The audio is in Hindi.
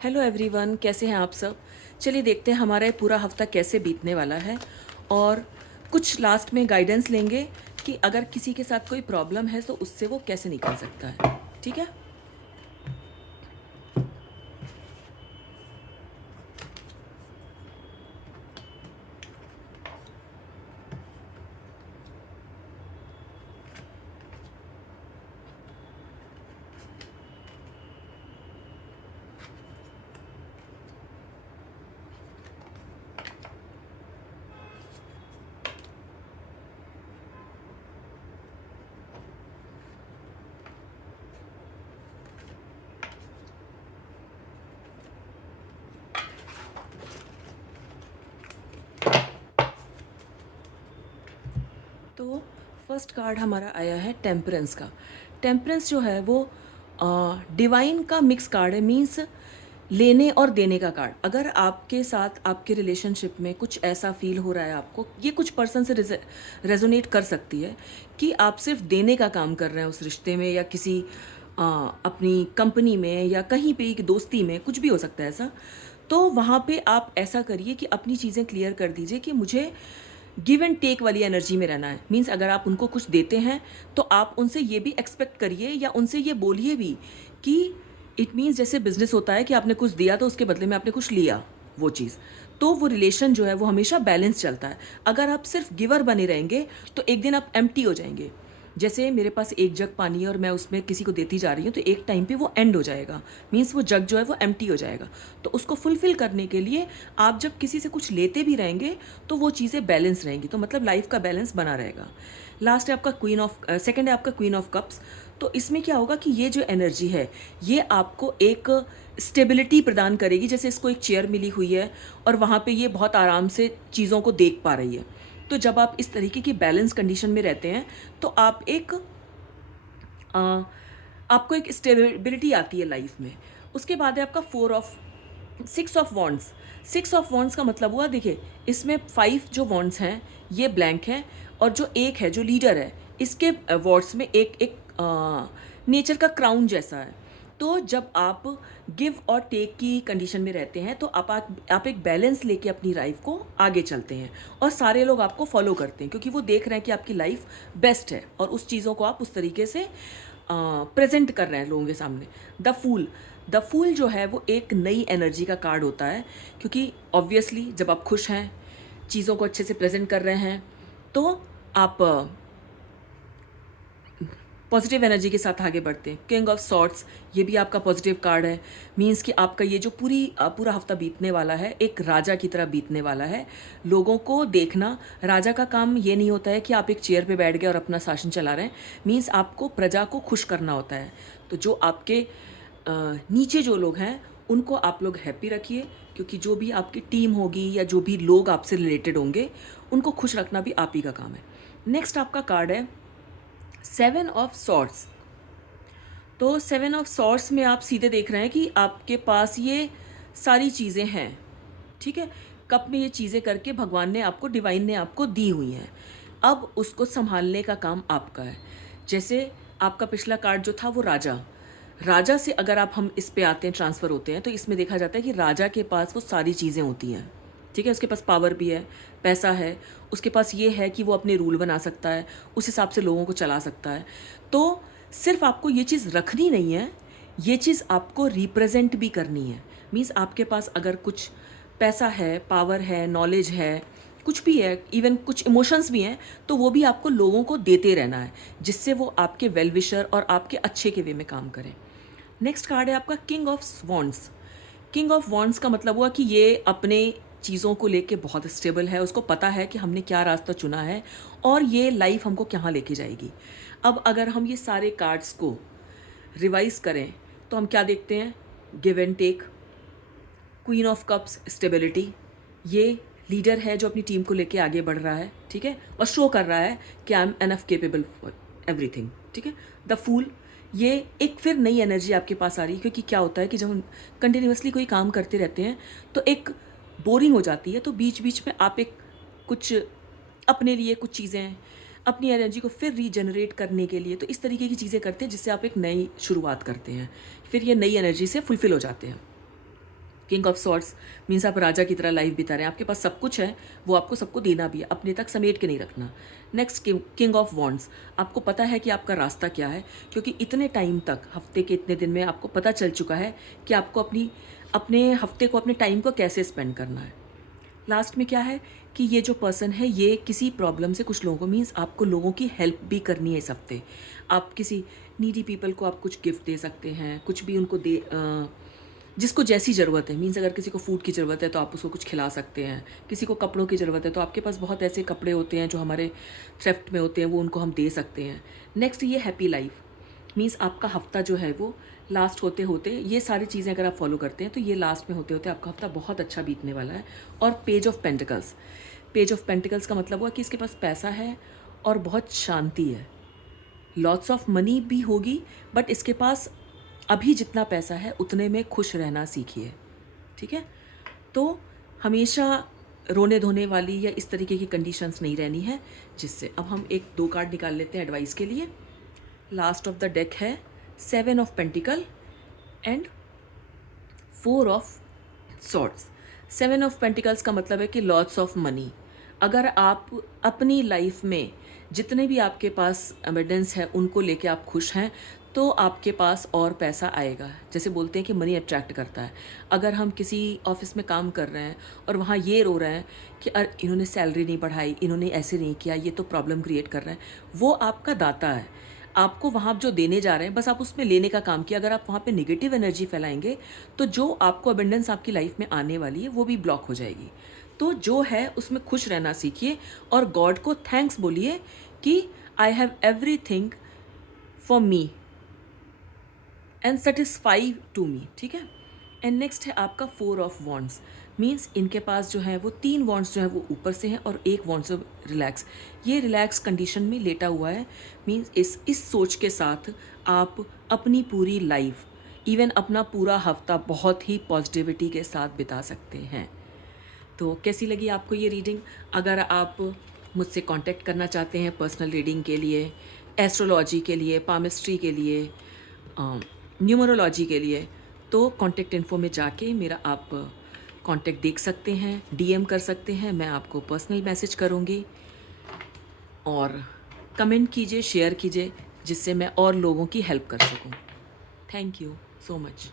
हेलो एवरीवन, कैसे हैं आप सब। चलिए देखते हैं हमारा ये पूरा हफ्ता कैसे बीतने वाला है और कुछ लास्ट में गाइडेंस लेंगे कि अगर किसी के साथ कोई प्रॉब्लम है तो उससे वो कैसे निकल सकता है। ठीक है। तो फर्स्ट कार्ड हमारा आया है टेम्परेंस का। टेम्परेंस जो है वो डिवाइन का मिक्स कार्ड है, मीन्स लेने और देने का कार्ड। अगर आपके साथ आपके रिलेशनशिप में कुछ ऐसा फील हो रहा है आपको, ये कुछ पर्सन से रेजोनेट कर सकती है कि आप सिर्फ देने का काम कर रहे हैं उस रिश्ते में या किसी अपनी कंपनी में या कहीं पे एक दोस्ती में, कुछ भी हो सकता है ऐसा। तो वहाँ पे आप ऐसा करिए कि अपनी चीज़ें क्लियर कर दीजिए कि मुझे गिव एंड टेक वाली एनर्जी में रहना है। मीन्स अगर आप उनको कुछ देते हैं तो आप उनसे ये भी एक्सपेक्ट करिए या उनसे ये बोलिए भी कि इट मीन्स जैसे बिजनेस होता है कि आपने कुछ दिया तो उसके बदले में आपने कुछ लिया, वो चीज़। तो वो रिलेशन जो है वो हमेशा बैलेंस चलता है। अगर आप सिर्फ गिवर बने रहेंगे तो एक दिन आप एम्प्टी हो जाएंगे। जैसे मेरे पास एक जग पानी है और मैं उसमें किसी को देती जा रही हूँ तो एक टाइम पे वो एंड हो जाएगा। मीन्स वो जग जो है वो एम्प्टी हो जाएगा। तो उसको फुलफिल करने के लिए आप जब किसी से कुछ लेते भी रहेंगे तो वो चीज़ें बैलेंस रहेंगी, तो मतलब लाइफ का बैलेंस बना रहेगा। लास्ट है आपका सेकंड है आपका क्वीन ऑफ कप्स। तो इसमें क्या होगा कि ये जो एनर्जी है ये आपको एक स्टेबिलिटी प्रदान करेगी। जैसे इसको एक चेयर मिली हुई है और वहाँ पे ये बहुत आराम से चीज़ों को देख पा रही है। तो जब आप इस तरीके की बैलेंस कंडीशन में रहते हैं तो आप आ, आपको एक स्टेबिलिटी आती है लाइफ में। उसके बाद है आपका 6 ऑफ वॉन्ड्स। 6 ऑफ वॉन्ड्स का मतलब हुआ, देखिए इसमें 5 जो वॉन्ड्स हैं ये ब्लैंक हैं और जो एक है जो लीडर है इसके वॉर्ड्स में एक एक नेचर का क्राउन जैसा है। तो जब आप गिव और टेक की कंडीशन में रहते हैं तो आप एक बैलेंस लेके अपनी लाइफ को आगे चलते हैं और सारे लोग आपको फॉलो करते हैं क्योंकि वो देख रहे हैं कि आपकी लाइफ बेस्ट है और उस चीज़ों को आप उस तरीके से प्रेजेंट कर रहे हैं लोगों के सामने। द फूल जो है वो एक नई एनर्जी का कार्ड होता है क्योंकि ऑब्वियसली जब आप खुश हैं, चीज़ों को अच्छे से प्रेजेंट कर रहे हैं तो आप पॉजिटिव एनर्जी के साथ आगे बढ़ते हैं। किंग ऑफ सॉर्ट्स, ये भी आपका पॉजिटिव कार्ड है। मीन्स कि आपका ये जो पूरा हफ्ता बीतने वाला है एक राजा की तरह बीतने वाला है। लोगों को देखना, राजा का काम ये नहीं होता है कि आप एक चेयर पे बैठ गए और अपना शासन चला रहे हैं। मीन्स आपको प्रजा को खुश करना होता है। तो जो आपके नीचे जो लोग हैं उनको आप लोग हैप्पी रखिए क्योंकि जो भी आपकी टीम होगी या जो भी लोग आपसे रिलेटेड होंगे उनको खुश रखना भी आप ही का काम है। नेक्स्ट आपका कार्ड है 7 ऑफ सॉर्ड्स। तो 7 ऑफ सॉर्ड्स में आप सीधे देख रहे हैं कि आपके पास ये सारी चीज़ें हैं। ठीक है, कप में ये चीज़ें करके भगवान ने आपको, डिवाइन ने आपको दी हुई हैं। अब उसको संभालने का काम आपका है। जैसे आपका पिछला कार्ड जो था वो राजा। राजा से अगर हम इस पे आते हैं, ट्रांसफ़र होते हैं, तो इसमें देखा जाता है कि राजा के पास वो सारी चीज़ें होती हैं। ठीक है, उसके पास पावर भी है, पैसा है, उसके पास ये है कि वो अपने रूल बना सकता है, उस हिसाब से लोगों को चला सकता है। तो सिर्फ आपको ये चीज़ रखनी नहीं है, ये चीज़ आपको रिप्रेजेंट भी करनी है। मीन्स आपके पास अगर कुछ पैसा है, पावर है, नॉलेज है, कुछ भी है, इवन कुछ इमोशंस भी हैं, तो वो भी आपको लोगों को देते रहना है जिससे वो आपके वेल विशर और आपके अच्छे के वे में काम करें। नेक्स्ट कार्ड है आपका king of wands. King of wands का मतलब हुआ कि ये अपने चीज़ों को लेके बहुत स्टेबल है, उसको पता है कि हमने क्या रास्ता चुना है और ये लाइफ हमको कहाँ लेके जाएगी। अब अगर हम ये सारे कार्ड्स को रिवाइज करें तो हम क्या देखते हैं? Give and take, queen of cups stability, ये लीडर है जो अपनी टीम को लेके आगे बढ़ रहा है। ठीक है, और शो कर रहा है कि I am enough capable for everything. ठीक है, द फूल, ये एक फिर नई एनर्जी आपके पास आ रही है क्योंकि क्या होता है कि जब हम कंटिन्यूसली कोई काम करते रहते हैं तो एक बोरिंग हो जाती है। तो बीच बीच में आप एक कुछ अपने लिए कुछ चीज़ें, अपनी एनर्जी को फिर रीजनरेट करने के लिए तो इस तरीके की चीज़ें करते हैं जिससे आप एक नई शुरुआत करते हैं, फिर ये नई एनर्जी से फुलफिल हो जाते हैं। किंग ऑफ सॉर्ड्स मीन्स आप राजा की तरह लाइफ बिता रहे हैं, आपके पास सब कुछ है, वो आपको सबको देना भी है, अपने तक समेट के नहीं रखना। नेक्स्ट किंग ऑफ वॉन्ड्स, आपको पता है कि आपका रास्ता क्या है, क्योंकि इतने टाइम तक, हफ्ते के इतने दिन में आपको पता चल चुका है कि आपको अपने हफ्ते को, अपने टाइम को कैसे स्पेंड करना है। लास्ट में क्या है कि ये जो पर्सन है ये किसी प्रॉब्लम से, कुछ लोगों को, मीन्स आपको लोगों की हेल्प भी करनी है इस हफ्ते। आप किसी नीडी पीपल को आप कुछ गिफ्ट दे सकते हैं, कुछ भी उनको दे, जिसको जैसी ज़रूरत है। मीन्स अगर किसी को फूड की ज़रूरत है तो आप उसको कुछ खिला सकते हैं, किसी को कपड़ों की ज़रूरत है तो आपके पास बहुत ऐसे कपड़े होते हैं जो हमारे थ्रिफ्ट में होते हैं, वो उनको हम दे सकते हैं। नेक्स्ट ये हैप्पी लाइफ, मीन्स आपका हफ्ता जो है वो लास्ट होते होते, ये सारी चीज़ें अगर आप फॉलो करते हैं तो ये लास्ट में होते होते आपका हफ्ता बहुत अच्छा बीतने वाला है। और page of pentacles, page of pentacles का मतलब हुआ कि इसके पास पैसा है और बहुत शांति है, लॉट्स ऑफ मनी भी होगी, बट इसके पास अभी जितना पैसा है उतने में खुश रहना सीखिए, ठीक है। तो हमेशा रोने धोने वाली या इस तरीके की कंडीशंस नहीं रहनी है, जिससे अब हम एक दो कार्ड निकाल लेते हैं एडवाइस के लिए। लास्ट ऑफ द डेक है 7 of pentacle and 4 of swords. 7 of pentacles का मतलब है कि लॉट्स ऑफ मनी। अगर आप अपनी लाइफ में जितने भी आपके पास एविडेंस है उनको लेके आप खुश हैं तो आपके पास और पैसा आएगा। जैसे बोलते हैं कि मनी अट्रैक्ट करता है। अगर हम किसी ऑफिस में काम कर रहे हैं और वहाँ ये रो रहे हैं कि अरे इन्होंने सैलरी नहीं बढ़ाई, इन्होंने ऐसे नहीं किया, ये तो प्रॉब्लम क्रिएट कर रहे हैं, वो आपका दाता है। आपको वहाँ जो देने जा रहे हैं बस आप उसमें लेने का काम किया। अगर आप वहाँ पे नेगेटिव एनर्जी फैलाएंगे तो जो आपको अबेंडेंस आपकी लाइफ में आने वाली है वो भी ब्लॉक हो जाएगी। तो जो है उसमें खुश रहना सीखिए और गॉड को थैंक्स बोलिए कि I have everything for me and satisfy to me, ठीक है। एंड नेक्स्ट है आपका 4 ऑफ वॉन्ड्स, मीन्स इनके पास जो है वो 3 वॉन्ड्स जो है वो ऊपर से हैं और एक वॉन्ड से रिलैक्स, ये रिलैक्स कंडीशन में लेटा हुआ है। मीन्स इस सोच के साथ आप अपनी पूरी लाइफ, इवन अपना पूरा हफ्ता बहुत ही पॉजिटिविटी के साथ बिता सकते हैं। तो कैसी लगी आपको ये रीडिंग? अगर आप मुझसे कांटेक्ट करना चाहते हैं पर्सनल रीडिंग के लिए, एस्ट्रोलॉजी के लिए, पामिस्ट्री के लिए, न्यूमरोलॉजी के लिए, तो कांटेक्ट इन्फो में जाके मेरा आप कांटेक्ट देख सकते हैं, डीएम कर सकते हैं, मैं आपको पर्सनल मैसेज करूँगी। और कमेंट कीजिए, शेयर कीजिए, जिससे मैं और लोगों की हेल्प कर सकूँ। Thank you so much.